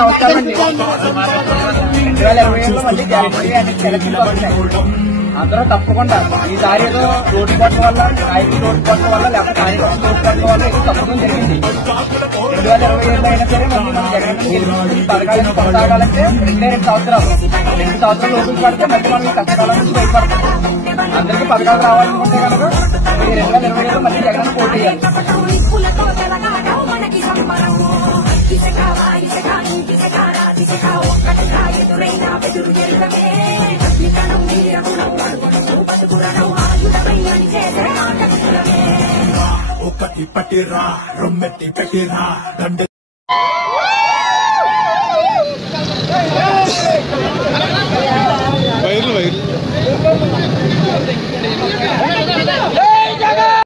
నమస్కారం 2020లో మళ్ళీ గ్యారంటీ అంటే సెలక్షన్ వస్తున్నాయి. అందరూ తప్పకుండా ఈసారి ఏదో రోడ్డు పట్టడం వల్ల నాయకులు రోడ్డు పట్టడం వల్ల లేకపోతే కార్యకర్తలు రోడ్డు పట్టడం వల్ల ఏదో తప్పడం జరిగింది. 2027లో అయినా సరే మళ్ళీ మన జగన్ పథకాలను కొనసాగాలంటే 2 సంవత్సరాలు లోపల పడితే మళ్ళీ మనం కష్టకాలం నుంచి బయటపడతాం. అందరికీ పథకాలు రావాలనుకుంటే కనుక 2027లో మళ్ళీ జగన్ పోటీ చేయాలి. ఒకటి పట్టిరా రొమ్మెట్టి పెట్టిరా